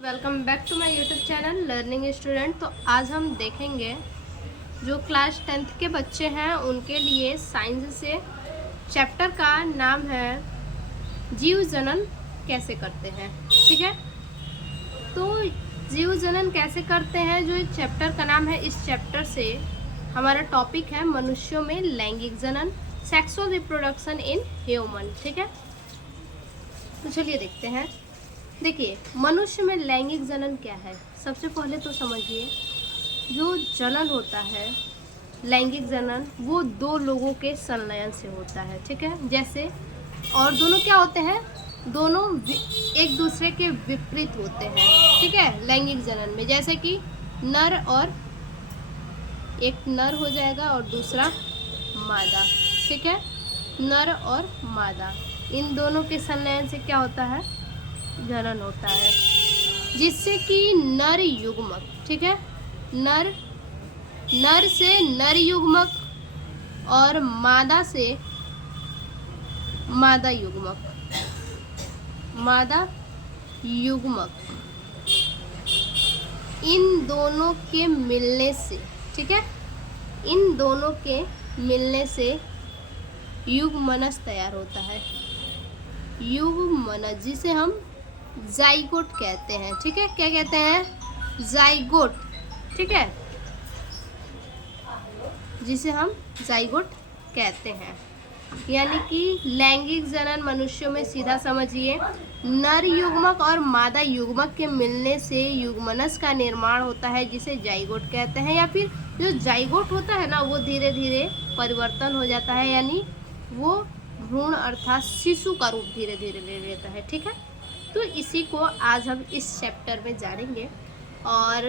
Welcome back to my YouTube channel learning student. तो आज हम देखेंगे जो क्लास 10th के बच्चे हैं उनके लिए साइंस से चैप्टर का नाम है जीव जनन कैसे करते हैं। ठीक है, तो जीव जनन कैसे करते हैं जो इस चैप्टर का नाम है, इस चैप्टर से हमारा टॉपिक है मनुष्यों में लैंगिक जनन, सेक्सुअल रिप्रोडक्शन इन ह्यूमन। ठीक है, तो चलिए देखते हैं। देखिए, मनुष्य में लैंगिक जनन क्या है। सबसे पहले तो समझिए, जो जनन होता है लैंगिक जनन वो दो लोगों के संलयन से होता है। ठीक है, जैसे और दोनों क्या होते हैं, दोनों एक दूसरे के विपरीत होते हैं। ठीक है, लैंगिक जनन में जैसे कि नर और एक नर हो जाएगा और दूसरा मादा। ठीक है, नर और मादा इन दोनों के संलयन से क्या होता है, जनन होता है, जिससे कि नर युग्मक, ठीक है, नर से नर युग्मक और मादा से मादा युग्मक इन दोनों के मिलने से, ठीक है, इन दोनों के मिलने से युग्मनस तैयार होता है। युग्मनस जिसे हम जाइगोट कहते हैं। ठीक है, क्या कहते हैं, जाइगोट। ठीक है, जिसे हम जाइगोट कहते हैं। यानी कि लैंगिक जनन मनुष्यों में सीधा समझिए, नर युग्मक और मादा युग्मक के मिलने से युग्मनस का निर्माण होता है, जिसे जाइगोट कहते हैं। या फिर जो जाइगोट होता है ना, वो धीरे धीरे परिवर्तन हो जाता है, यानी वो भ्रूण अर्थात शिशु का रूप धीरे धीरे ले लेता है। ठीक है, तो इसी को आज हम इस चैप्टर में जानेंगे। और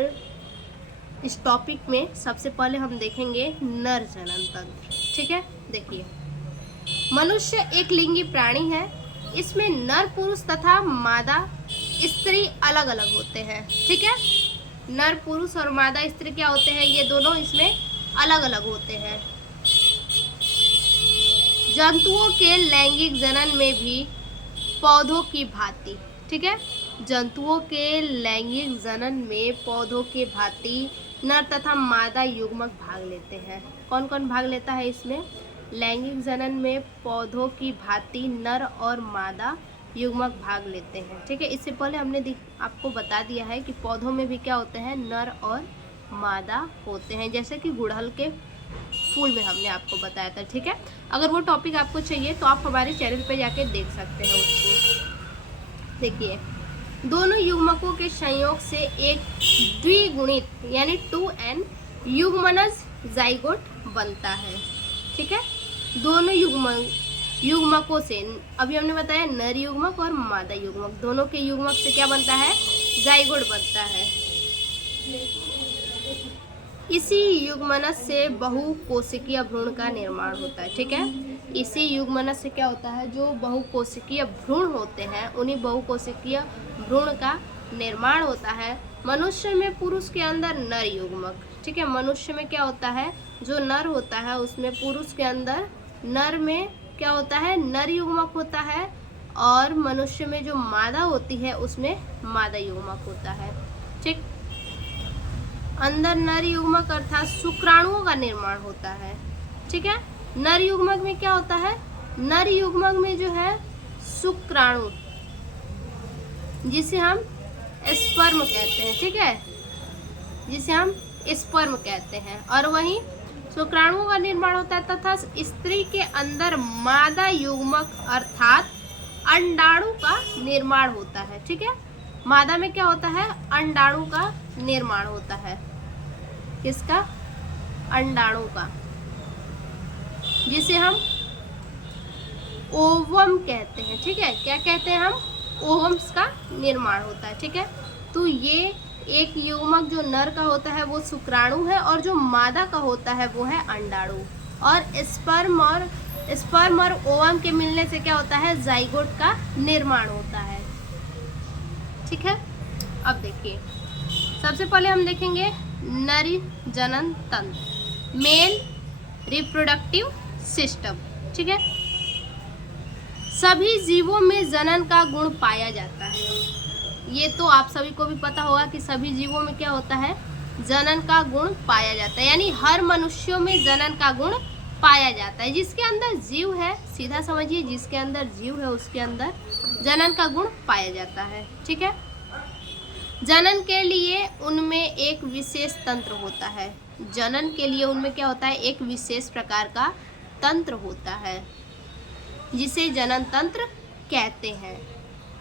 इस टॉपिक में सबसे पहले हम देखेंगे नर जनन तंत्र। ठीक है, देखिए, मनुष्य एक लिंगी प्राणी है। इसमें नर पुरुष तथा मादा स्त्री अलग अलग होते हैं। ठीक है, नर पुरुष और मादा स्त्री क्या होते हैं, ये दोनों इसमें अलग अलग होते हैं। जंतुओं के लैंगिक जनन में भी पौधों की भांति, ठीक है, जंतुओं के लैंगिक जनन में पौधों के भांति नर तथा मादा युग्मक भाग लेते हैं। कौन कौन भाग लेता है इसमें, लैंगिक जनन में पौधों की भांति नर और मादा युग्मक भाग लेते हैं। ठीक है, इससे पहले हमने आपको बता दिया है कि पौधों में भी क्या होते हैं, नर और मादा होते हैं, जैसे कि गुड़हल के फूल में हमने आपको बताया था। ठीक है, अगर वो टॉपिक आपको चाहिए तो आप हमारे चैनल पे जाके देख सकते हैं उसको। देखिए, दोनों युग्मकों के संयोग से एक द्विगुणित यानी 2n युग्मनस जाइगोट बनता है। ठीक है, दोनों युग्मकों से, अभी हमने बताया नर युग्मक और मादा युग्मक, दोनों के युग्मक से क्या बनता है, जाइगोट बनता है। इसी युग्मनस से बहुकोशिकीय भ्रूण का निर्माण होता है। ठीक है, इसी युग्मनस से क्या होता है, जो बहुकोशिकीय भ्रूण होते हैं उन्हीं बहुकोशिकीय भ्रूण का निर्माण होता है। मनुष्य में पुरुष के अंदर नर युग्मक, ठीक है, मनुष्य में क्या होता है, जो नर होता है उसमें पुरुष के अंदर नर में क्या होता है, नर युग्मक होता है, और मनुष्य में जो मादा होती है उसमें मादा युग्मक होता है। ठीक, अंदर नर युग्मक अर्थात शुक्राणुओं का निर्माण होता है। ठीक है, नर युग्मक में क्या होता है, नर युग्मक में जो है शुक्राणु, जिसे हम स्पर्म कहते हैं। ठीक है, जिसे हम स्पर्म कहते हैं, और वहीं शुक्राणुओं का निर्माण होता है, तथा स्त्री के अंदर मादा युग्मक अर्थात अंडाणु का निर्माण होता है। ठीक है, मादा में क्या होता है, अंडाणु का निर्माण होता है। किसका, अंडाणु का, जिसे हम ओवम कहते हैं। ठीक है, क्या कहते हैं हम, ओवम्स का निर्माण होता है। ठीक है, तो ये एक युग्मक जो नर का होता है वो शुक्राणु है, और जो मादा का होता है वो है अंडाणु, और स्पर्म और ओवम के मिलने से क्या होता है, जाइगोट का निर्माण होता है। ठीक है, अब देखिए, सबसे पहले हम देखेंगे नर जनन तंत्र, मेल रिप्रोडक्टिव सिस्टम। ठीक है, सभी जीवों में जनन का गुण पाया जाता है। ये तो आप सभी को भी पता होगा कि सभी जीवों में क्या होता है, जनन का गुण पाया जाता है, यानी हर मनुष्यों में जनन का गुण पाया जाता है। जिसके अंदर जीव है, सीधा समझिए, जिसके अंदर जीव है उसके अंदर जनन का गुण पाया जाता है। ठीक है। जनन के लिए उनमें एक विशेष तंत्र होता है। जनन के लिए उनमें क्या होता है, एक विशेष प्रकार का तंत्र होता है जिसे जनन तंत्र कहते हैं।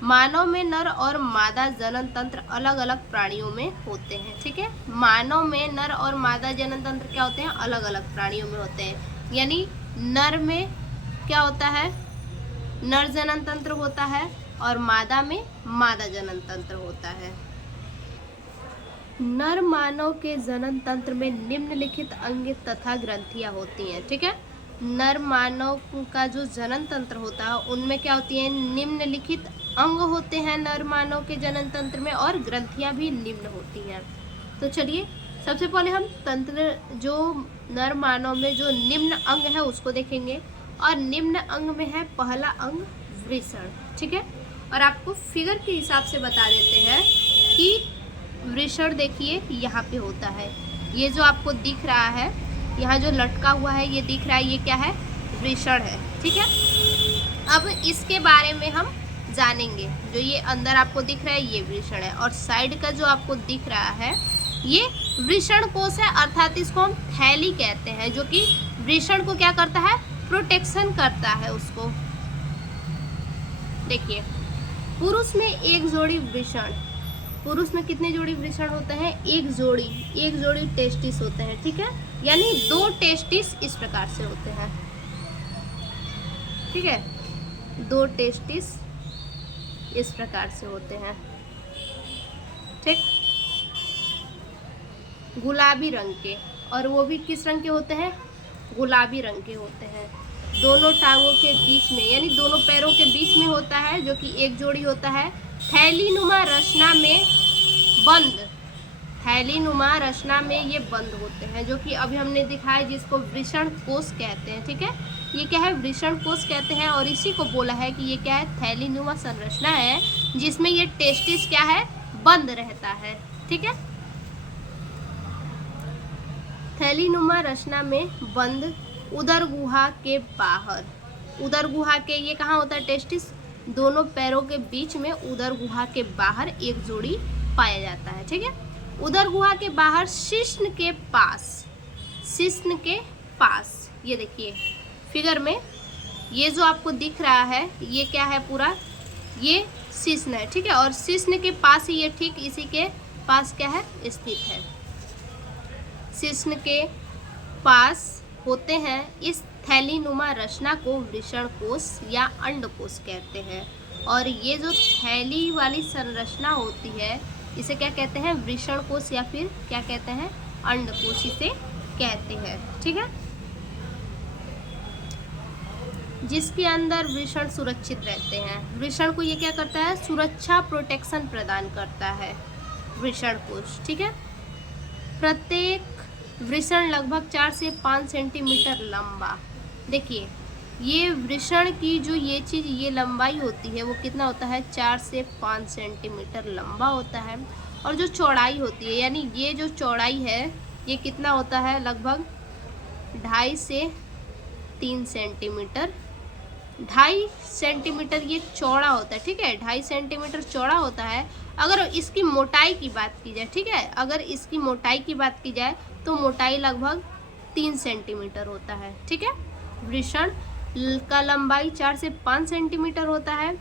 मानव में नर और मादा जनन तंत्र अलग अलग प्राणियों में होते हैं। ठीक है। मानव में नर और मादा जनन तंत्र क्या होते हैं, अलग अलग प्राणियों में होते हैं। यानी नर में क्या होता है, नर जनन तंत्र होता है और मादा में मादा जनन तंत्र होता है। नर मानव के जनन तंत्र में निम्नलिखित अंग तथा ग्रंथियां होती हैं। ठीक है। नर मानव का जो जनन तंत्र होता है उनमें क्या होती है, निम्नलिखित अंग होते हैं नर मानव के जनन तंत्र में, और ग्रंथियां भी निम्न होती हैं। तो चलिए सबसे पहले हम तंत्र जो नर मानव में जो निम्न अंग है उसको देखेंगे। और निम्न अंग में है पहला अंग वृषण। ठीक है। और आपको फिगर के हिसाब से बता देते हैं कि वृषण देखिए यहाँ पे होता है, ये जो आपको दिख रहा है, यहाँ जो लटका हुआ है ये दिख रहा है, ये क्या है, वृषण है। ठीक है। अब इसके बारे में हम जानेंगे। जो ये अंदर आपको दिख रहा है ये वृषण है, और साइड का जो आपको दिख रहा है ये वृषण कोश है, अर्थात इसको हम थैली कहते हैं, जो कि वृषण को क्या करता है, प्रोटेक्शन करता है उसको। देखिए पुरुष में एक जोड़ी वृषण, पुरुष में कितने जोड़ी वृषण होते हैं, एक जोड़ी टेस्टिस होते हैं। ठीक है। यानी 2 टेस्टिस इस प्रकार से होते हैं। ठीक है। 2 टेस्टिस इस प्रकार से होते हैं। ठीक। गुलाबी रंग के, और वो भी किस रंग के होते हैं, गुलाबी रंग के होते हैं। दोनों टांगों के बीच में, यानी दोनों पैरों के बीच में होता है, जो कि एक जोड़ी होता है। थैलीनुमा रचना में बंद, थैलीनुमा रचना में ये बंद होते हैं, जो कि अभी हमने दिखाया, जिसको वृषण कोश कहते हैं। ठीक है। ये क्या है, वृषण कोश कहते हैं, और इसी को बोला है कि ये क्या है, थैलीनुमा संरचना है, जिसमें ये टेस्टिस क्या है, बंद रहता है। ठीक है। थैलीनुमा रचना में बंद उदर गुहा के बाहर, उदर गुहा के, ये कहाँ होता है, टेस्टिस दोनों पैरों के बीच में उदर गुहा के बाहर एक जोड़ी पाया जाता है। ठीक है। उदर गुहा के बाहर शिश्न के पास, शिश्न के पास, ये देखिए फिगर में ये जो आपको दिख रहा है ये क्या है, पूरा ये शिश्न है। ठीक है। और शिश्न के पास ही ये ठीक इसी के पास क्या है, स्थित है। शिश्न के पास होते हैं इस थैलीनुमा रचना को वृषण कोश या अंडकोश कहते हैं। और ये जो थैली वाली संरचना होती है इसे क्या कहते हैं, वृषण कोश, या फिर क्या कहते हैं, अंडकोश इसे कहते हैं। ठीक है। जिसके अंदर वृषण सुरक्षित रहते हैं। वृषण को ये क्या करता है, सुरक्षा, प्रोटेक्शन प्रदान करता है वृषण कोश। ठीक है। प्रत्येक वृषण लगभग 4 से 5 सेंटीमीटर लंबा। देखिए ये वृषण की जो ये चीज़, ये लंबाई होती है वो कितना होता है, 4 से 5 सेंटीमीटर लंबा होता है। और जो चौड़ाई होती है, यानी ये जो चौड़ाई है ये कितना होता है, लगभग 2.5 से 3 सेंटीमीटर, 2.5 सेंटीमीटर ये चौड़ा होता है। ठीक है। 2.5 सेंटीमीटर चौड़ा होता है। अगर इसकी मोटाई की बात की जाए, ठीक है, अगर इसकी मोटाई की बात की जाए तो मोटाई लगभग 3 सेंटीमीटर होता है। ठीक है। वृषण का लंबाई 4 से 5 सेंटीमीटर होता है,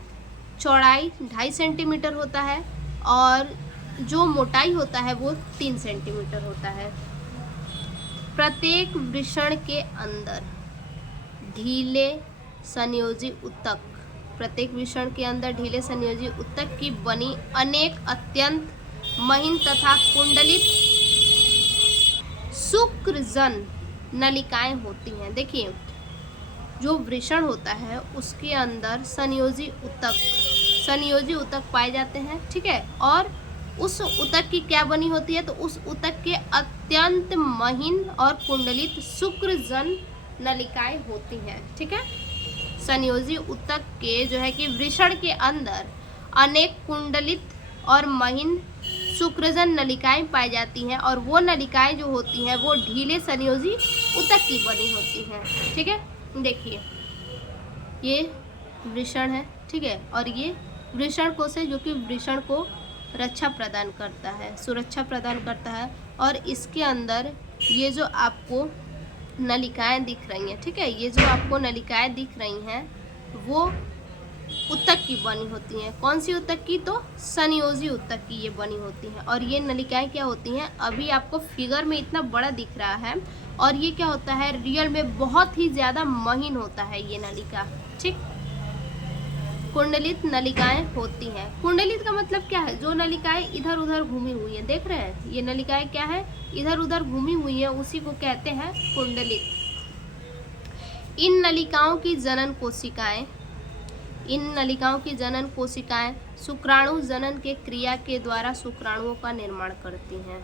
चौड़ाई 2.5 सेंटीमीटर होता है, और जो मोटाई होता है वो 3 सेंटीमीटर होता है। प्रत्येक वृषण के अंदर ढीले संयोजी उत्तक, प्रत्येक वृषण के अंदर ढीले संयोजी उत्तक की बनी अनेक अत्यंत महीन तथा कुंडलित शुक्रजन नलिकाएं होती हैं। देखिए जो वृषण होता है उसके अंदर संयोजी ऊतक पाए जाते हैं। ठीक है। और उस ऊतक की क्या बनी होती है, तो उस ऊतक के अत्यंत महीन और कुंडलित शुक्रजन नलिकाएं होती हैं। ठीक है। संयोजी ऊतक के जो है कि वृषण के अंदर अनेक कुंडलित और महीन शुक्रजन नलिकाएं पाई जाती हैं, और वो नलिकाएं जो होती हैं वो ढीले संयोजी ऊतक की बनी होती हैं। ठीक है, देखिए ये वृषण है, ठीक है, और ये वृषण कोश है जो कि वृषण को रक्षा प्रदान करता है, सुरक्षा प्रदान करता है। और इसके अंदर ये जो आपको नलिकाएं दिख रही हैं, ठीक है, ये जो आपको नलिकाएं दिख रही हैं वो ऊतक की बनी होती हैं। कौन सी ऊतक की? तो संयोजी ऊतक की ये बनी होती हैं। और ये नलिकाएं क्या होती हैं, अभी आपको फिगर में इतना बड़ा दिख रहा है, और ये क्या होता है, रियल में बहुत ही ज़्यादा महीन होता है ये नलिका। ठीक, कुंडलित नलिकाएं होती हैं। कुंडलित का मतलब क्या है? जो नलिकाएं इधर उधर घूमी हुई हैं, देख रहे हैं, ये नलिकाएं क्या है, इधर उधर घूमी हुई हैं, उसी को कहते हैं कुंडलित। इन नलिकाओं की जनन कोशिकाएं, इन नलिकाओं की जनन कोशिकाएं शुक्राणु जनन के क्रिया के द्वारा शुक्राणुओं का निर्माण करती हैं।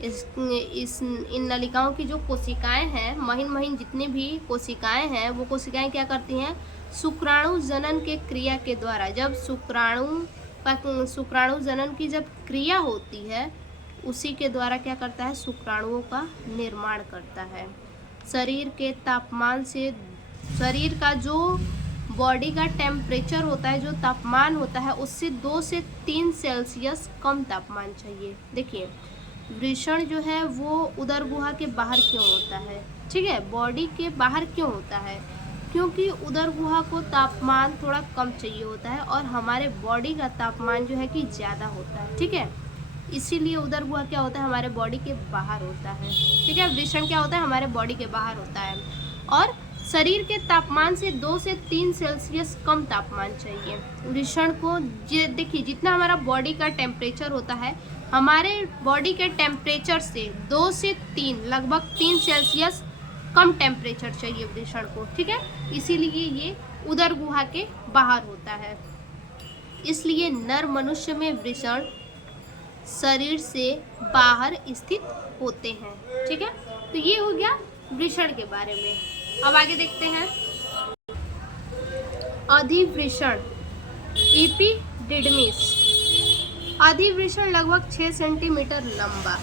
इन नलिकाओं की जो कोशिकाएं हैं, महीन महीन जितनी भी कोशिकाएं हैं, वो कोशिकाएं क्या करती हैं, शुक्राणु जनन के क्रिया के द्वारा, जब शुक्राणु जनन की जब क्रिया होती है उसी के द्वारा क्या करता है, शुक्राणुओं का निर्माण करता है। शरीर के तापमान से, शरीर का जो बॉडी का टेम्परेचर होता है, जो तापमान होता है, उससे 2 से 3 सेल्सियस कम तापमान चाहिए। देखिए वृषण जो है वो उदर गुहा के बाहर क्यों होता है, ठीक है, बॉडी के बाहर क्यों होता है, क्योंकि उदर गुहा को तापमान थोड़ा कम चाहिए होता है और हमारे बॉडी का तापमान जो है कि ज़्यादा होता है। ठीक है, इसीलिए उदर गुहा क्या होता है, हमारे बॉडी के बाहर होता है। ठीक है, वृषण क्या होता है, हमारे बॉडी के बाहर होता है। और शरीर के तापमान से 2 से 3 सेल्सियस कम तापमान चाहिए वृषण को। देखिए जितना हमारा बॉडी का टेम्परेचर होता है, हमारे बॉडी के टेम्परेचर से 2 से 3, लगभग 3 सेल्सियस कम टेम्परेचर चाहिए वृषण को। ठीक है, इसीलिए ये उदर गुहा के बाहर होता है। इसलिए नर मनुष्य में वृषण शरीर से बाहर स्थित होते हैं। ठीक है, तो ये हो गया वृषण के बारे में। अब आगे देखते हैं अधिवृषण, एपिडिडमिस। अधिवृषण लगभग 6 सेंटीमीटर लंबा,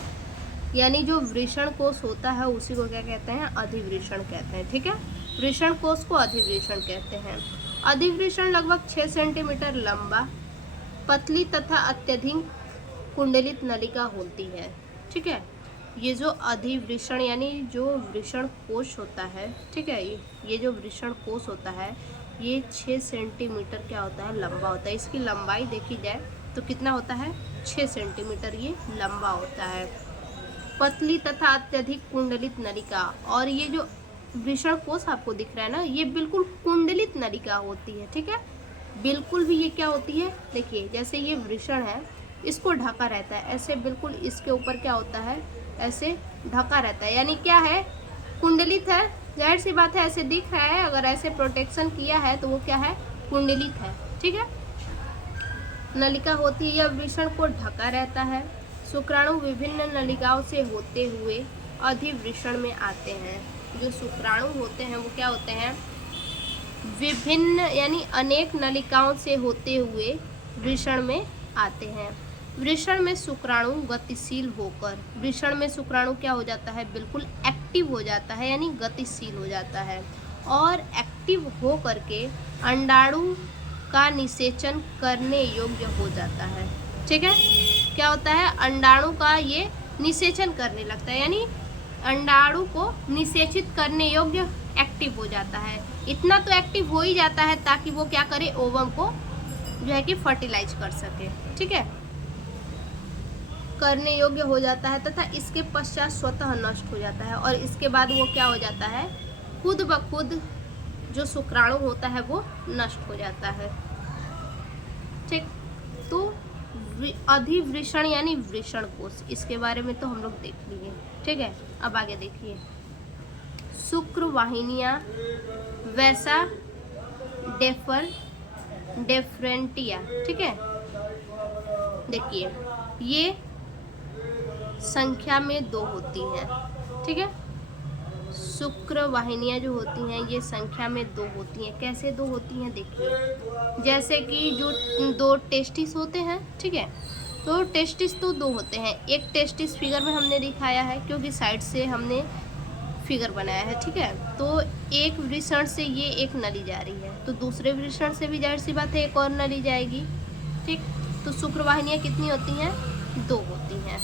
यानी जो वृषण कोश होता है उसी को क्या कहते हैं, अधिवृषण कहते हैं। ठीक है, वृषण कोश को अधिवृषण कहते हैं। अधिवृषण लगभग 6 सेंटीमीटर लंबा, पतली तथा अत्यधिक कुंडलित नलिका होती है। ठीक है, ये जो अधिवृषण यानी जो वृषण कोश होता है, ठीक है, ये जो वृषण कोश होता है ये 6 सेंटीमीटर क्या होता है, लंबा होता है। इसकी लंबाई देखी जाए तो कितना होता है, 6 सेंटीमीटर ये लंबा होता है। पतली तथा अत्यधिक कुंडलित नलिका, और ये जो वृषण कोश आपको दिख रहा है ना, ये बिल्कुल कुंडलित नलिका होती है। ठीक है, बिल्कुल भी ये क्या होती है, देखिए जैसे ये वृषण है इसको ढका रहता है, ऐसे बिल्कुल इसके ऊपर क्या होता है, ऐसे ढका रहता है, यानी क्या है, कुंडलित है। जाहिर सी बात है, ऐसे दिख रहा है, अगर ऐसे प्रोटेक्शन किया है तो वो क्या है, कुंडलित है। ठीक है, नलिका होती है, यह वृषण को ढका रहता है। शुक्राणु विभिन्न नलिकाओं से होते हुए अधिवृषण में आते हैं। जो शुक्राणु होते हैं वो क्या होते हैं, विभिन्न यानी अनेक नलिकाओं से होते हुए वृषण में आते हैं। वृषण में शुक्राणु गतिशील होकर, वृषण में शुक्राणु क्या हो जाता है, बिल्कुल एक्टिव हो जाता है, यानी गतिशील हो जाता है, और एक्टिव हो करके अंडाणु का निषेचन करने योग्य हो जाता है। ठीक है, क्या होता है, अंडाणु का ये निषेचन करने लगता है, यानी अंडाणु को निषेचित करने योग्य एक्टिव हो जाता है। इतना तो एक्टिव हो ही जाता है ताकि वो क्या करे, ओवम को जो है कि फर्टिलाइज कर सके। ठीक है, करने योग्य हो जाता है तथा इसके पश्चात स्वतः नष्ट हो जाता है, और इसके बाद वो क्या हो जाता है, खुद ब खुद जो शुक्राणु होता है वो नष्ट हो जाता है। ठीक, तो अधिवृषण यानी वृषण कोश, इसके बारे में तो हम लोग देख लिए। ठीक है, अब आगे देखिए, शुक्र वाहिनियाँ, वैसा डेफरेंटिया। ठीक है, देखिए ये संख्या में 2 होती हैं। ठीक है, शुक्र वाहिनियाँ जो होती हैं ये संख्या में 2 होती हैं। कैसे 2 होती हैं देखिए, जैसे कि जो 2 टेस्टिस होते हैं, ठीक है, तो टेस्टिस तो 2 होते हैं। एक टेस्टिस फिगर में हमने दिखाया है क्योंकि साइड से हमने फिगर बनाया है, ठीक है। तो एक वृषण से ये एक नली जा रही है, तो दूसरे वृषण से भी जाहिर सी बात है एक और नली जाएगी, ठीक। तो शुक्र वाहिनियाँ कितनी होती हैं? 2 होती हैं।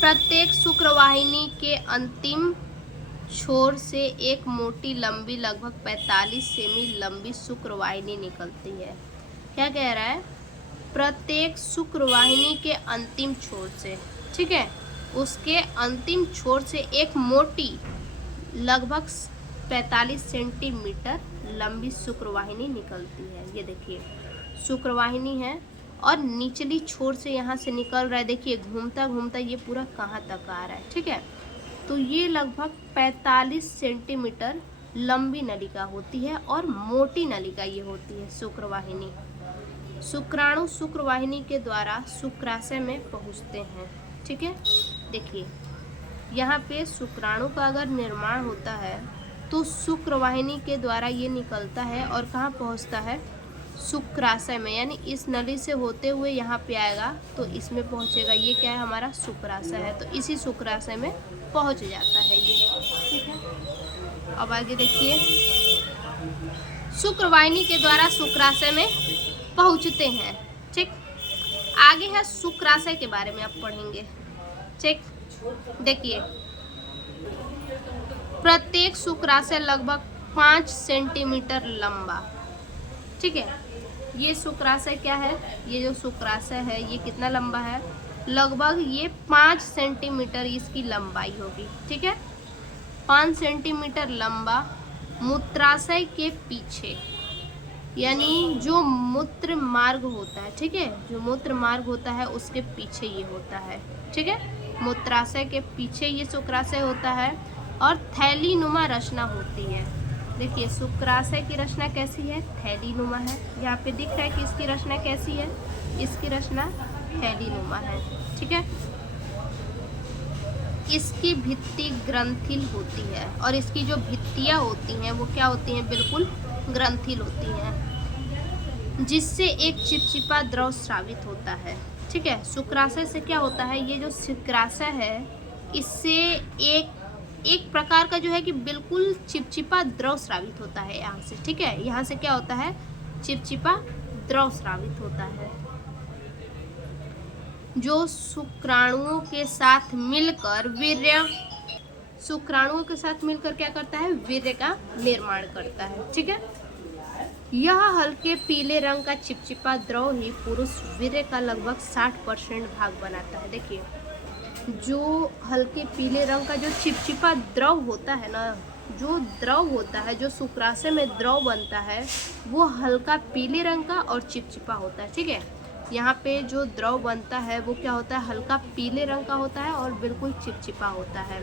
प्रत्येक शुक्र वाहिनी के अंतिम छोर से एक मोटी लंबी लगभग 45 सेमी लंबी शुक्र वाहिनी निकलती है। क्या कह रहा है? प्रत्येक शुक्र वाहिनी के अंतिम छोर से, ठीक है, उसके अंतिम छोर से एक मोटी लगभग 45 सेंटीमीटर लंबी शुक्र वाहिनी निकलती है। ये देखिए शुक्र वाहिनी है और निचली छोर से यहाँ से निकल रहा है, देखिए घूमता घूमता ये पूरा कहाँ तक आ रहा है, ठीक है। तो ये लगभग 45 सेंटीमीटर लंबी नलिका होती है और मोटी नलिका ये होती है शुक्र वाहिनी। शुक्राणु शुक्र वाहिनी के द्वारा शुक्राशय में पहुँचते हैं, ठीक है। देखिए यहाँ पे शुक्राणु का अगर निर्माण होता है तो शुक्र वाहिनी के द्वारा ये निकलता है और कहाँ पहुँचता है? शुक्राशय में, यानी इस नली से होते हुए यहाँ पे आएगा तो इसमें पहुँचेगा। ये क्या है? हमारा शुक्राशय है, तो इसी शुक्राशय में पहुँच जाता है ये, ठीक है। अब आगे देखिए, शुक्र वाहिनी के द्वारा शुक्राशय में पहुँचते हैं, ठीक। आगे है शुक्राशय के बारे में आप पढ़ेंगे, ठीक। देखिए प्रत्येक शुक्राशय लगभग 5 सेंटीमीटर लंबा, ठीक है। ये शुक्राशय क्या है? ये जो शुक्राशय है ये कितना लंबा है? लगभग ये 5 सेंटीमीटर इसकी लंबाई होगी, ठीक है। 5 सेंटीमीटर लंबा मूत्राशय के पीछे, यानी जो मूत्र मार्ग होता है, ठीक है, जो मूत्र मार्ग होता है उसके पीछे ये होता है, ठीक है। मूत्राशय के पीछे ये शुक्राशय होता है और थैली नुमा रचना होती है। देखिए शुक्राशय की रचना कैसी है? थैली नुमा है। यहाँ पे दिख रहा है कि इसकी रचना कैसी है? इसकी रचना थैली नुमा है, ठीक है। इसकी भित्ति ग्रंथिल होती है और इसकी जो भित्तियाँ होती हैं वो क्या होती हैं? बिल्कुल ग्रंथिल होती हैं, जिससे एक चिपचिपा द्रव स्रावित होता है, ठीक है। शुक्राशय से क्या होता है? ये जो शुक्राशय है इससे एक प्रकार का जो है कि बिल्कुल चिपचिपा द्रव स्रावित होता है यहाँ से, ठीक है। यहाँ से क्या होता है? चिपचिपा द्रव स्रावित होता है, जो शुक्राणुओं के साथ मिलकर क्या करता है? वीर्य का निर्माण करता है, ठीक है। यह हल्के पीले रंग का चिपचिपा द्रव ही पुरुष वीर्य का लगभग 60% भाग बनाता है। देखिए जो हल्के पीले रंग का जो चिपचिपा द्रव होता है ना, जो द्रव होता है, जो शुक्राशय में द्रव बनता है वो हल्का पीले रंग का और चिपचिपा होता है, ठीक है। यहाँ पे जो द्रव बनता है वो क्या होता है? हल्का पीले रंग का होता है और बिल्कुल चिपचिपा होता है,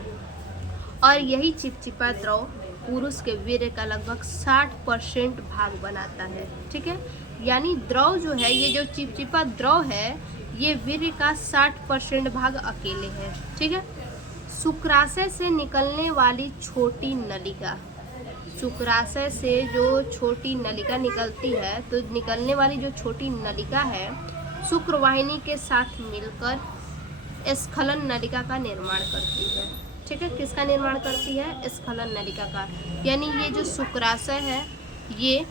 और यही चिपचिपा द्रव पुरुष के वीर्य का लगभग 60% भाग बनाता है, ठीक है। यानी द्रव जो है, ये जो चिपचिपा द्रव है ये वीर्य का 60% भाग अकेले है, ठीक है। शुक्राशय से निकलने वाली छोटी नलिका, शुक्राशय से जो छोटी नलिका निकलती है, तो निकलने वाली जो छोटी नलिका है शुक्र वाहिनी के साथ मिलकर स्खलन नलिका का निर्माण करती है, ठीक है। किसका निर्माण करती है? स्खलन नलिका का। यानी ये जो शुक्राशय है ये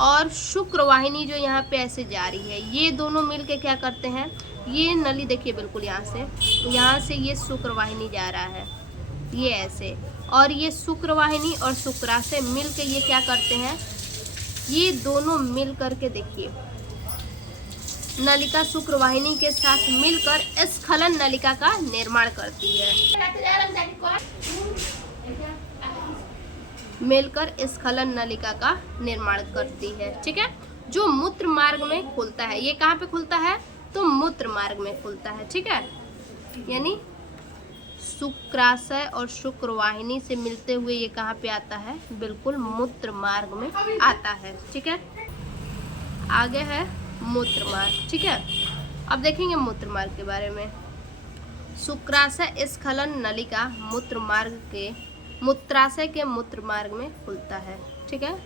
और शुक्र वाहिनी जो यहाँ पे ऐसे जा रही है, ये दोनों मिलके क्या करते हैं? ये नली देखिए बिल्कुल यहाँ से ये शुक्र वाहिनी जा रहा है, ये ऐसे, और ये शुक्र वाहिनी और शुक्राशय मिलके ये क्या करते हैं? ये दोनों मिल करके देखिए नलिका शुक्र वाहिनी के साथ मिलकर स्खलन नलिका का निर्माण करती है, मिलकर स्खलन नलिका का निर्माण करती है, ठीक है। जो मूत्र मार्ग में खुलता है, ये कहाँ पे खुलता है? तो मूत्र मार्ग में खुलता है, ठीक है। यानी शुक्राशय और शुक्र वाहिनी से मिलते हुए ये कहाँ पे आता है? बिल्कुल मूत्र मार्ग में आता है, ठीक है। आगे है मूत्र मार्ग, ठीक है। अब देखेंगे मूत्र मार्ग के बारे में। शुक्राशय स्खलन नलिका मूत्राशय के मूत्र मार्ग में खुलता है। ठीक है,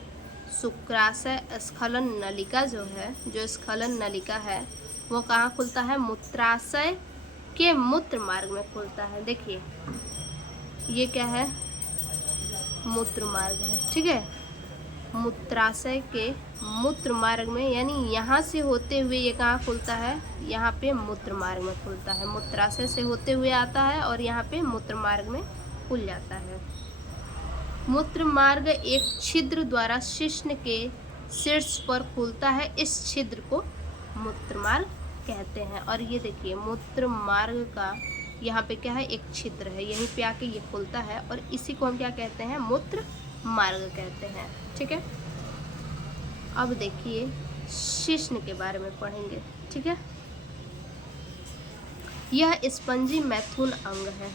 शुक्राशय स्खलन नलिका जो है, जो स्खलन नलिका है वो कहाँ खुलता है? मूत्राशय के मूत्र मार्ग में खुलता है। देखिए ये क्या है? मूत्र मार्ग है। ठीक है, मूत्राशय के मूत्र मार्ग में, यानी यहाँ से होते हुए ये कहाँ खुलता है? यहाँ पे मूत्र मार्ग में खुलता है। मूत्राशय से होते हुए आता है और यहाँ पे मूत्र मार्ग में खुल जाता है। मूत्र मार्ग एक छिद्र द्वारा शिश्न के शीर्ष पर खुलता है। इस छिद्र को मूत्र मार्ग कहते हैं। और ये देखिए मूत्र मार्ग का यहाँ पे क्या है? एक छिद्र है, यहीं पे आके ये खुलता है और इसी को हम क्या कहते हैं? मूत्र मार्ग कहते हैं। ठीक है, अब देखिए शिश्न के बारे में पढ़ेंगे। ठीक है, यह स्पंजी मैथुन अंग है।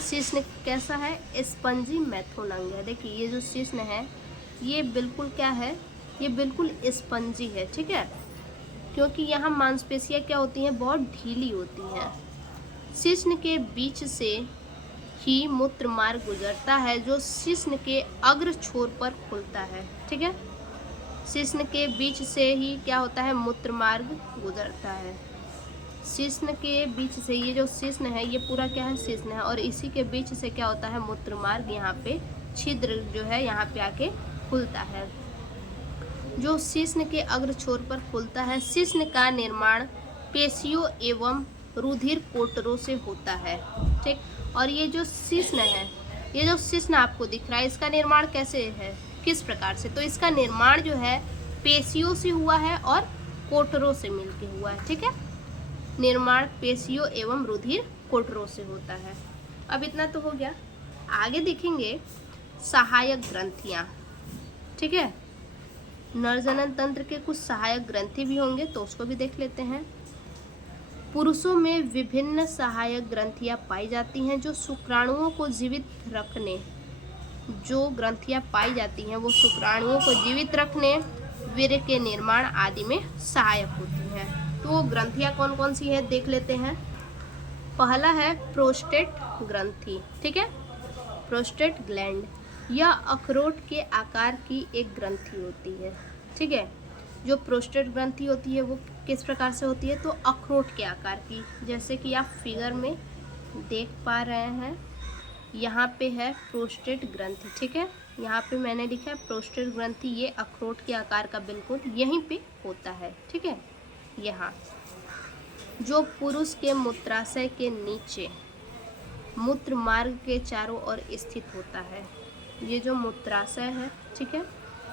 शिश्न कैसा है? स्पंजी मैथुन अंग है। देखिए ये जो शिश्न है ये बिल्कुल क्या है? ये बिल्कुल स्पंजी है। ठीक है, क्योंकि यहाँ मांसपेशियाँ क्या होती हैं? बहुत ढीली होती हैं। शिश्न के बीच से ही मूत्र मार्ग गुजरता है, जो शिश्न के अग्र छोर पर खुलता है। ठीक है, शिश्न के बीच से ही क्या होता है? मूत्र मार्ग गुजरता है। शिश्न के बीच से, ये जो शिश्न है ये पूरा क्या है? शिश्न है, और इसी के बीच से क्या होता है? मूत्र मार्ग यहाँ पे छिद्र जो है यहाँ पे आके खुलता है, जो शिश्न के अग्र छोर पर खुलता है। शिश्न का निर्माण पेशियों एवं रुधिर कोटरों से होता है। ठीक, और ये जो शिश्न है, ये जो शिश्न आपको दिख रहा है, इसका निर्माण कैसे है? किस प्रकार से? तो इसका निर्माण जो है पेशियों से हुआ है और कोटरों से मिलके हुआ है। ठीक है, निर्माण पेशियों एवं रुधिर कोटरों से होता है। अब इतना तो हो गया। आगे देखेंगे सहायक ग्रंथियाँ। ठीक है, नरजनन तंत्र के कुछ सहायक ग्रंथि भी होंगे तो उसको भी देख लेते हैं। पुरुषों में विभिन्न सहायक ग्रंथियां पाई जाती हैं जो शुक्राणुओं को जीवित रखने, जो ग्रंथियां पाई जाती हैं वो शुक्राणुओं को जीवित रखने, वीर्य के निर्माण आदि में सहायक होती हैं। तो वो ग्रंथियां कौन कौन सी है देख लेते हैं। पहला है प्रोस्टेट ग्रंथि। ठीक है, प्रोस्टेट ग्लैंड, यह अखरोट के आकार की एक ग्रंथि होती है। ठीक है, जो प्रोस्टेट ग्रंथि होती है वो किस प्रकार से होती है? तो अखरोट के आकार की, जैसे कि आप फिगर में देख पा रहे हैं, यहाँ पे है प्रोस्टेट ग्रंथि। ठीक है, यहाँ पे मैंने लिखा है प्रोस्टेट ग्रंथि, ये अखरोट के आकार का बिल्कुल यहीं पे होता है। ठीक है, यहाँ जो पुरुष के मूत्राशय के नीचे मूत्र मार्ग के चारों ओर स्थित होता है। ये जो मूत्राशय है, ठीक है,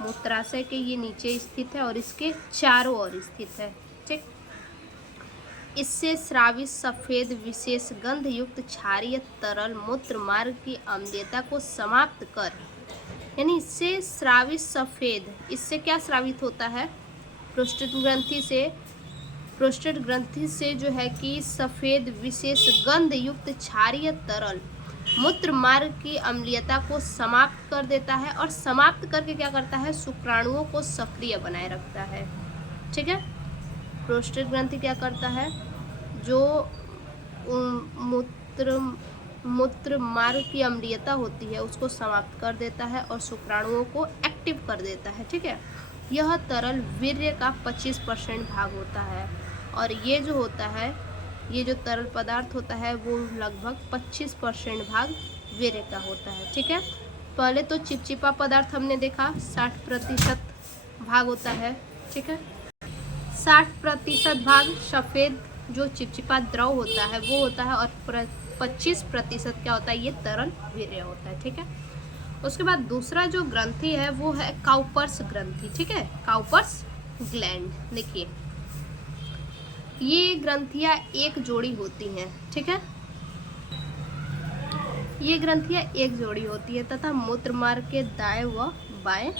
मूत्राशय के ये नीचे स्थित है और इसके चारों ओर स्थित है। ठीक, इससे स्रावित सफेद विशेष गंध युक्त क्षारीय तरल मूत्र मार्ग की अम्लीयता को समाप्त कर, यानी इससे स्रावित सफेद, इससे क्या स्रावित होता है? प्रोस्टेट ग्रंथि से जो है कि सफेद विशेष गंध युक्त क्षारीय तरल मूत्र मार्ग की अम्लीयता को समाप्त कर देता है, और समाप्त करके क्या करता है? शुक्राणुओं को सक्रिय बनाए रखता है। ठीक है, प्रोस्टेट ग्रंथि क्या करता है? जो मूत्र मार्ग की अम्लीयता होती है उसको समाप्त कर देता है और शुक्राणुओं को एक्टिव कर देता है। ठीक है, यह तरल वीर्य का 25% भाग होता है, और ये जो होता है, ये जो तरल पदार्थ होता है वो लगभग 25% भाग वीर्य का होता है। ठीक है, पहले तो चिपचिपा पदार्थ हमने देखा 60% भाग होता है। ठीक है, 60% भाग सफ़ेद जो चिपचिपा द्रव होता है वो होता है, और 25% क्या होता है? ये तरल वीर्य होता है। ठीक है, उसके बाद दूसरा जो ग्रंथि है वो है काउपर्स ग्रंथि। ठीक है, काउपर्स ग्लैंड। देखिए ये ग्रंथियां एक जोड़ी होती हैं। ठीक है, ये ग्रंथियां एक जोड़ी होती है तथा मूत्र मार्ग के दाएं व बाएं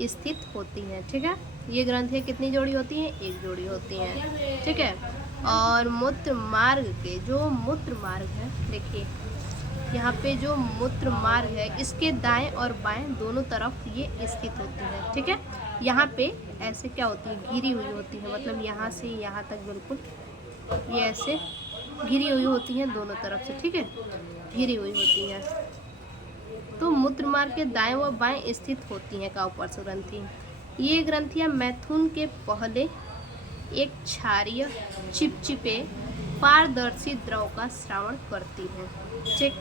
स्थित होती हैं। ठीक है, ये ग्रंथियां कितनी जोड़ी होती हैं? एक जोड़ी होती हैं। ठीक है, और मूत्र मार्ग के जो मूत्र मार्ग है, देखिए यहाँ पे जो मूत्र मार्ग है इसके दाएं और बाएं दोनों तरफ ये स्थित होती है। ठीक है, यहाँ पे ऐसे क्या होती है? घिरी हुई होती है, मतलब यहाँ से यहाँ तक बिल्कुल ये ऐसे घिरी हुई होती हैं दोनों तरफ से, ठीक है, घिरी हुई होती हैं। तो मूत्र मार्ग के दाएं व बाएं स्थित होती हैं काउपर्स ग्रंथि। ये ग्रंथियां मैथुन के पहले एक क्षारीय चिपचिपे पारदर्शी द्रव का स्रावण करती हैं। ठीक,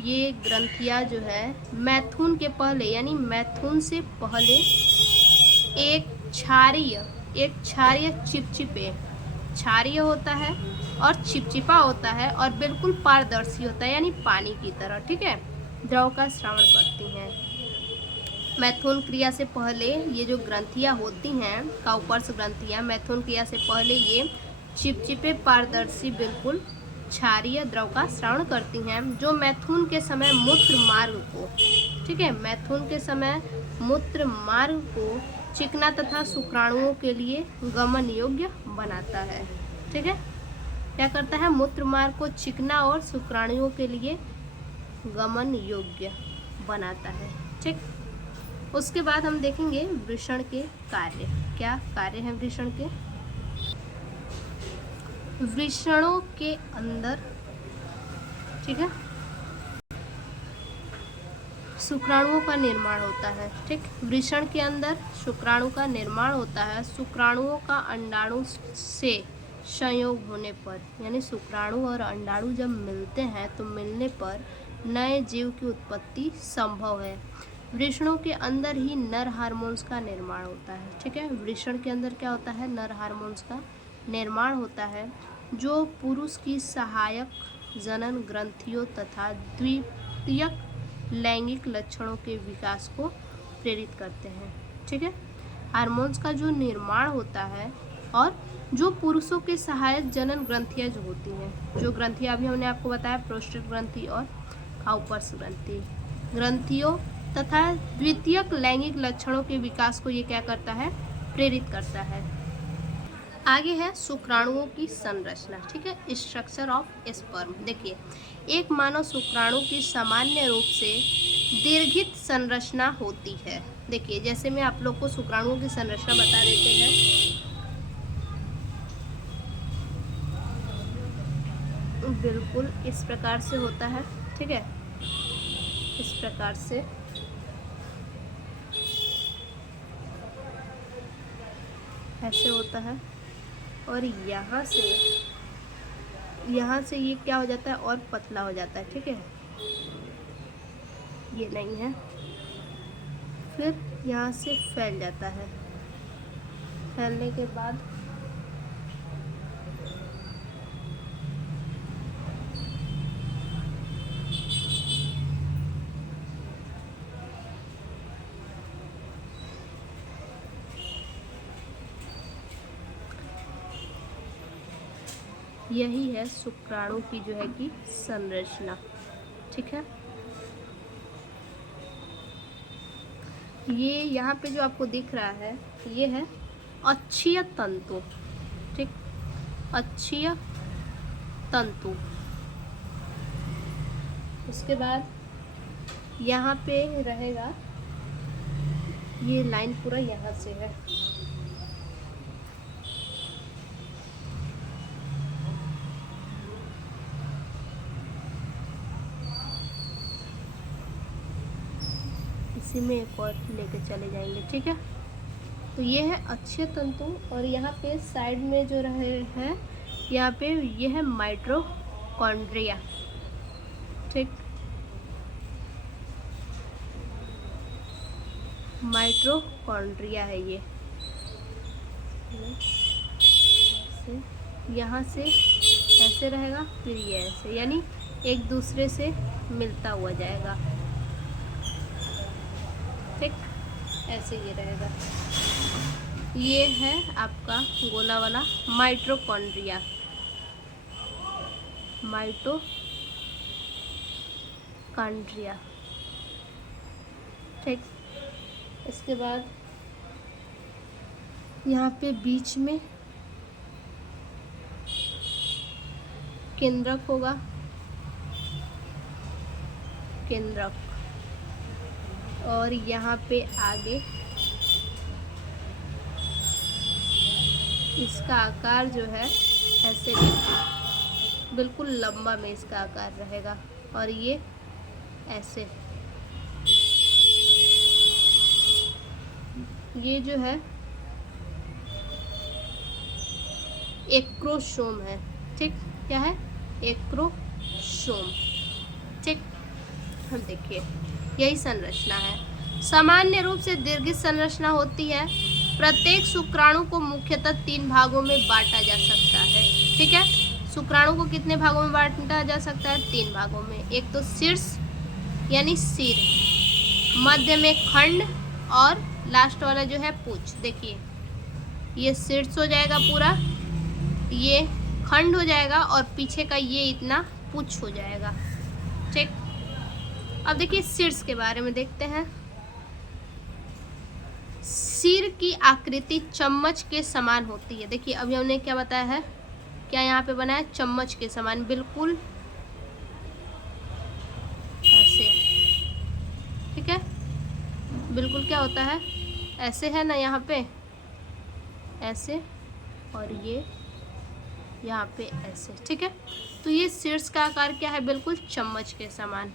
ये ग्रंथियां जो है मैथुन के पहले यानी मैथुन से पहले एक क्षारीय चिपचिपे, क्षारीय होता है और चिपचिपा होता है और बिल्कुल पारदर्शी होता है यानी पानी की तरह, ठीक है, द्रव का स्रावण करती हैं। मैथुन क्रिया से पहले ये जो ग्रंथियां होती हैं काउपर्स ग्रंथियां, मैथुन क्रिया से पहले ये चिपचिपे पारदर्शी बिल्कुल क्षारीय द्रव का स्रावण करती हैं, जो मैथुन के समय मूत्र मार्ग को, ठीक है, मैथुन के समय मूत्र मार्ग को चिकना तथा शुक्राणुओं के लिए गमन योग्य बनाता है। ठीक है, क्या करता है, मूत्र मार्ग को चिकना और शुक्राणुओं के लिए गमन योग्य बनाता है। ठीक, उसके बाद हम देखेंगे वृषण के कार्य। क्या कार्य हैं वृषण के? वृषणों के अंदर, ठीक है, शुक्राणुओं का निर्माण होता है। ठीक, वृषण के अंदर शुक्राणु का निर्माण होता है। शुक्राणुओं का अंडाणु से संयोग होने पर, यानी शुक्राणु और अंडाणु जब मिलते हैं तो मिलने पर नए जीव की उत्पत्ति संभव है। वृषणों के अंदर ही नर हार्मोन्स का निर्माण होता है। ठीक है, वृषण के अंदर क्या होता है, नर हार्मोन्स का निर्माण होता है, जो पुरुष की सहायक जनन ग्रंथियों तथा द्वितीयक लैंगिक लक्षणों के विकास को प्रेरित करते हैं। ठीक है, हार्मोन्स का जो निर्माण होता है और जो पुरुषों के सहायक जनन ग्रंथियां जो होती हैं, जो ग्रंथियां अभी हमने आपको बताया, प्रोस्टेट ग्रंथि और काउपर्स ग्रंथि, ग्रंथियों तथा द्वितीयक लैंगिक लक्षणों के विकास को ये क्या करता है, प्रेरित करता है। आगे है शुक्राणुओं की संरचना। ठीक है, स्ट्रक्चर ऑफ स्पर्म। देखिए, एक मानव शुक्राणु की सामान्य रूप से दीर्घित संरचना होती है। देखिए, जैसे मैं आप लोग को शुक्राणुओं की संरचना बता देते हैं। बिल्कुल इस प्रकार से होता है। ठीक है, इस प्रकार से ऐसे होता है और यहाँ से ये क्या हो जाता है और पतला हो जाता है। ठीक है, ये नहीं है, फिर यहाँ से फैल जाता है। फैलने के बाद यही है शुक्राणु की जो है कि संरचना। ठीक है, ये यहाँ पे जो आपको दिख रहा है ये है अक्षीय तंतु। ठीक, अक्षीय तंतु। उसके बाद यहाँ पे रहेगा, ये लाइन पूरा यहाँ से है, इसी में एक और लेके चले जाएंगे। ठीक है, तो ये है अक्षीय तंतु और यहाँ पे साइड में जो रहे हैं, यहाँ पे ये है माइटोकॉन्ड्रिया। ठीक, माइटोकॉन्ड्रिया है ये, यहाँ से ऐसे रहेगा, फिर ये ऐसे, यानी एक दूसरे से मिलता हुआ जाएगा। ठीक, ऐसे ये रहेगा। ये है आपका गोला वाला माइटोकॉन्ड्रिया, माइटोकॉन्ड्रिया। ठीक, इसके बाद यहाँ पे बीच में केंद्रक होगा, केंद्रक, और यहाँ पे आगे इसका आकार जो है ऐसे देखिए, बिल्कुल लंबा में इसका आकार रहेगा, और ये ऐसे, ये जो है एक्रोसोम है। ठीक, क्या है? एक्रोसोम। ठीक, हम देखिए यही संरचना है। सामान्य रूप से दीर्घित संरचना होती है। प्रत्येक शुक्राणु को मुख्यतः 3 भागों में बांटा जा सकता है। ठीक है, शुक्राणु को कितने भागों में बांटा जा सकता है? 3 भागों में। एक तो शीर्ष यानी सिर, मध्य में खंड, और लास्ट वाला जो है पुच्छ। देखिए ये शीर्ष हो जाएगा पूरा, ये खंड हो जाएगा, और पीछे का ये इतना पुच्छ हो जाएगा। ठीक, अब देखिए शीर्ष के बारे में देखते हैं। सिर की आकृति चम्मच के समान होती है। देखिए अभी हमने क्या बताया है, क्या यहाँ पे बना है? चम्मच के समान, बिल्कुल ऐसे। ठीक है, बिल्कुल क्या होता है? ऐसे है ना, यहाँ पे ऐसे, और ये यहाँ पे ऐसे। ठीक है, तो ये शीर्ष का आकार क्या है? बिल्कुल चम्मच के समान।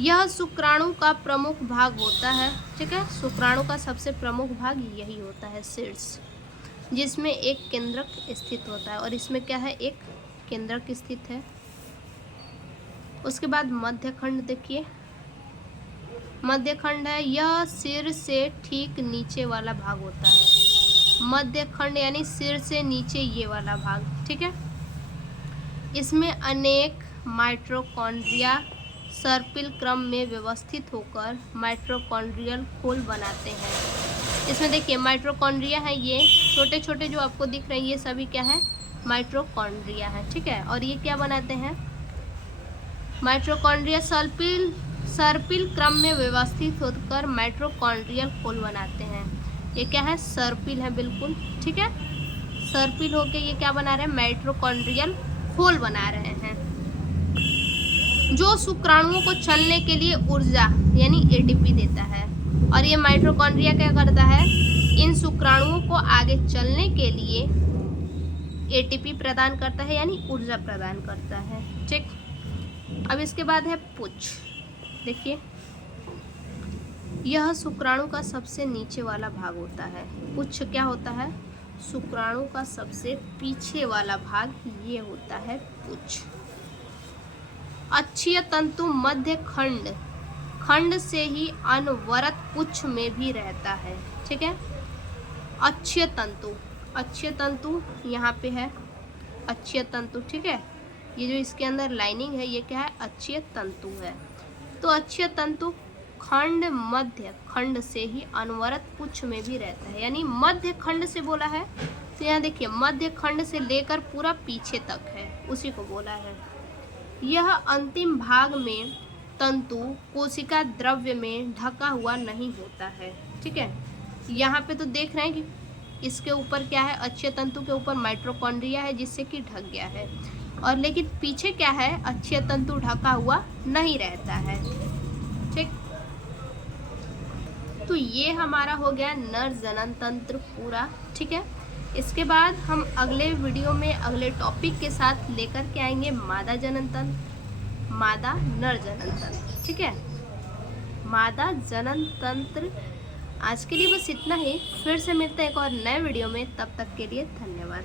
यह शुक्राणु का प्रमुख भाग होता है। ठीक है, शुक्राणु का सबसे प्रमुख भाग यही होता है, शीर्ष, जिसमें एक केंद्रक स्थित होता है, और इसमें क्या है? एक केंद्रक स्थित है। उसके बाद मध्य खंड, देखिए मध्य खंड है, यह सिर से ठीक नीचे वाला भाग होता है। मध्य खंड यानी सिर से नीचे ये वाला भाग। ठीक है, इसमें अनेक माइटोकॉन्ड्रिया सर्पिल क्रम में व्यवस्थित होकर माइटोकॉन्ड्रियल खोल बनाते हैं। इसमें देखिए माइटोकॉन्ड्रिया है, ये छोटे छोटे जो आपको दिख रहे हैं ये सभी क्या है? माइटोकॉन्ड्रिया है। ठीक है, और ये क्या बनाते हैं? माइटोकॉन्ड्रिया सर्पिल क्रम में व्यवस्थित होकर माइटोकॉन्ड्रियल खोल बनाते हैं। ये क्या है? सर्पिल है, बिल्कुल। ठीक है, सर्पिल होके ये क्या बना रहे हैं? माइटोकॉन्ड्रियल खोल बना रहे हैं, जो शुक्राणुओं को चलने के लिए ऊर्जा यानी एटीपी देता है। और ये माइटोकॉन्ड्रिया क्या करता है? इन शुक्राणुओं को आगे चलने के लिए एटीपी प्रदान करता है, यानी ऊर्जा प्रदान करता है। ठीक, अब इसके बाद है पुच्छ। देखिए यह शुक्राणु का सबसे नीचे वाला भाग होता है। पुच्छ क्या होता है? शुक्राणु का सबसे पीछे वाला भाग ये होता है पुच्छ। अक्षीय तंतु मध्य खंड से ही अनवरत पुच्छ में भी रहता है। ठीक है, अक्षीय तंतु यहाँ पे है, अक्षीय तंतु। ठीक है, ये जो इसके अंदर लाइनिंग है ये क्या है? अक्षीय तंतु है। तो अक्षीय तंतु मध्य खंड से ही अनवरत पुच्छ में भी रहता है, यानी मध्य खंड से बोला है तो यहाँ देखिए मध्य खंड से लेकर पूरा पीछे तक है, उसी को बोला है। यह अंतिम भाग में तंतु कोशिका द्रव्य में ढका हुआ नहीं होता है। ठीक है, यहाँ पे तो देख रहे हैं कि इसके ऊपर क्या है? अक्षीय तंतु के ऊपर माइटोकॉन्ड्रिया है जिससे कि ढक गया है, और लेकिन पीछे क्या है? अक्षीय तंतु ढका हुआ नहीं रहता है। ठीक, तो ये हमारा हो गया नर जनन तंत्र पूरा। ठीक है, इसके बाद हम अगले वीडियो में अगले टॉपिक के साथ लेकर के आएंगे मादा जनन तंत्र, मादा नर जनन तंत्र। ठीक है, मादा जनन तंत्र। आज के लिए बस इतना ही, फिर से मिलते हैं एक और नए वीडियो में, तब तक के लिए धन्यवाद।